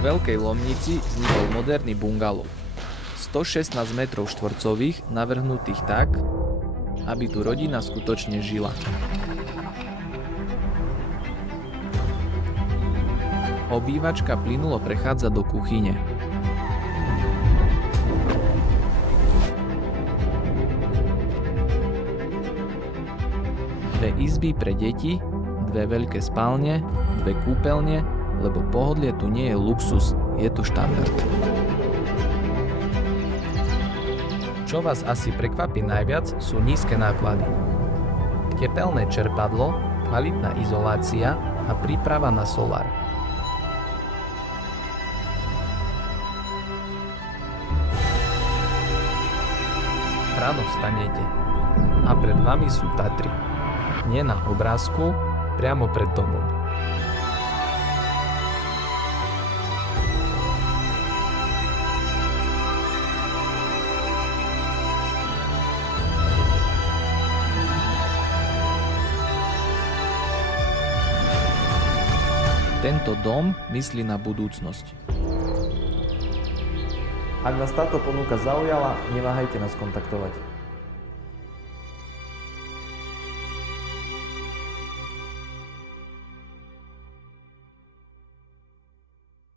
Veľkej Lomnici vznikol moderný bungalov. 116 metrov štvorcových navrhnutých tak, aby tu rodina skutočne žila. Obývačka plynulo prechádza do kuchyne. Dve izby pre deti, dve veľké spálne, dve kúpeľne, lebo pohodlie tu nie je luxus, je to štandard. Čo vás asi prekvapí najviac, sú nízke náklady. Tepelné čerpadlo, kvalitná izolácia a príprava na solár. Ráno vstanete a pred vami sú Tatry. Nie na obrázku, priamo pred domom. Tento dom myslí na budúcnosť. Ak vás táto ponuka zaujala, neváhajte nás kontaktovať.